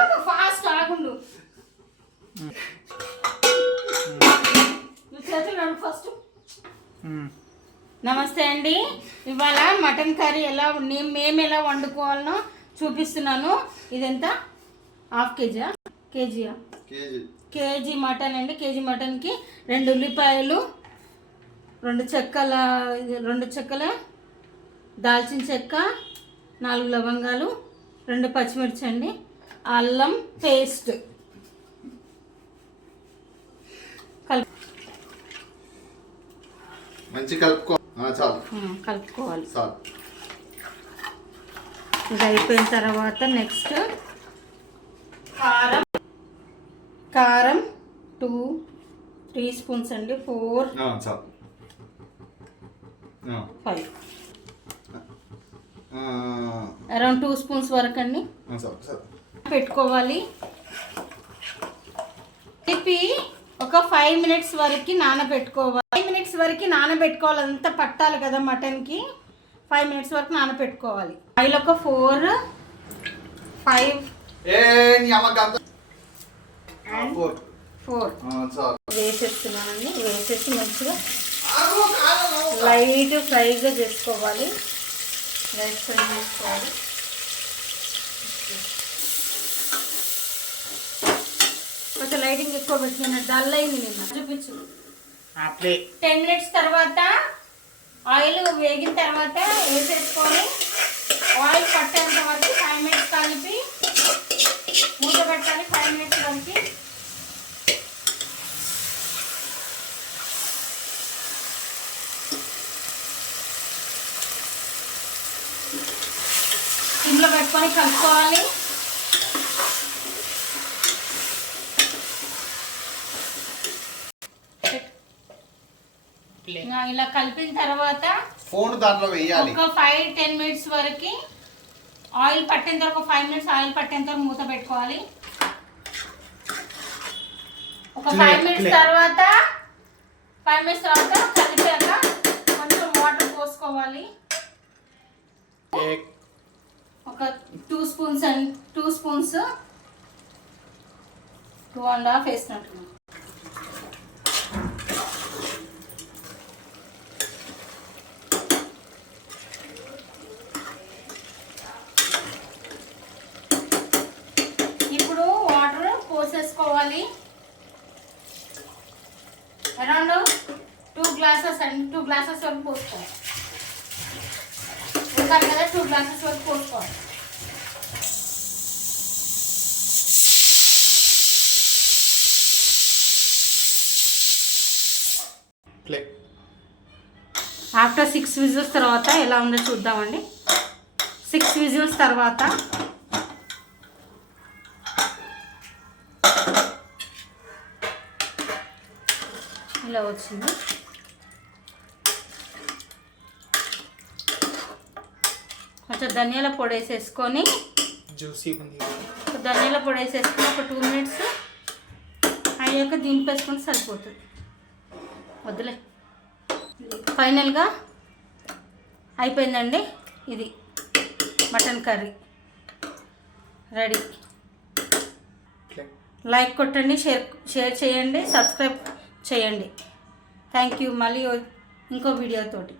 ఉండు fast ఆగుండు first. నమస్తే అండి. ఇవాళ మటన్ కర్రీ మేము ఎలా వండుకోవాలనో చూపిస్తున్నాను. ఇదెంత? హాఫ్ కేజీయా? కేజీ మటన్ అండి. కేజీ మటన్కి 2 ఉల్లిపాయలు, 2 చెక్కల దాల్చిన చెక్క, 4 లవంగాలు, 2 పచ్చిమిర్చి అండి, అల్లం పేస్ట్ కలుపుకోవాలి. ఇది అయిపోయిన తర్వాత నెక్స్ట్ కారం 2-3 స్పూన్స్ అండి. 4 5 అరౌండ్ 2 స్పూన్స్ వరకు అండి పెట్టుకోవాలి. తిప్పి ఒక 5 మినిట్స్ వరకు నానబెట్టుకోవాలి. 5 మినిట్స్ వరకు నానబెట్టుకోవాలి. అంతా పట్టాలి కదా మటన్కి. 5 మినిట్స్ వరకు నానబెట్టుకోవాలి. ఆయిల్ ఒక 4 వేసేస్తున్నానండి. వేసేసి మంచిగా లైట్ ఫ్రైగా చేసుకోవాలి. లైట్ ఫ్రై చేసుకోవాలి. కొంచెం లైటింగ్ ఎక్కువ పెట్టిన డల్ అయింది. నిన్న చూపించు. 10 మినిట్స్ తర్వాత ఆయిల్ వేగిన తర్వాత వేసేసుకొని ఆయిల్ పట్టేంత వరకు 5 మినిట్స్ కలిపి మూత పెట్టాలి. 5 మినిట్స్ వరకు సిమ్లో పెట్టుకొని కలుపుకోవాలి. ఇలా కలిపిన తర్వాత ఫోన్ దాంట్లో వేయాలి. ఒక 5-10 మినిట్స్ వరకు ఆయిల్ పట్టేంత వరకు, 5 మినిట్స్ ఆయిల్ పట్టేంత వరకు మూత పెట్టుకోవాలి. ఒక 5 మినిట్స్ తర్వాత కలిపాక కొంచెం వాటర్ పోసుకోవాలి. ఒక 2 స్పూన్స్ 2.5 వేసినట్టు. ఇప్పుడు వాటర్ పోసేసుకోవాలి. అరౌండ్ 2 గ్లాసెస్ వరకు పోసుకోవాలి. ఉడకాలి కదా, 2 గ్లాసెస్ వరకు పోసుకోవాలి. ఆఫ్టర్ 6 విజిల్స్ తర్వాత ఎలా ఉందో చూద్దామండి. 6 విజిల్స్ తర్వాత ఇలా వచ్చింది. కొంచెం ధనియాల పొడి వేసేసుకొని ఒక 2 మినిట్స్ అయ్యాక దింపేసుకొని సరిపోతుంది. వద్దులే. ఫైనల్గా అయిపోయిందండి. ఇది మటన్ కర్రీ రెడీ. లైక్ కొట్టండి, షేర్ చేయండి, సబ్స్క్రైబ్ చేయండి. Thank you. మళ్ళీ ఇంకో వీడియోతోటి.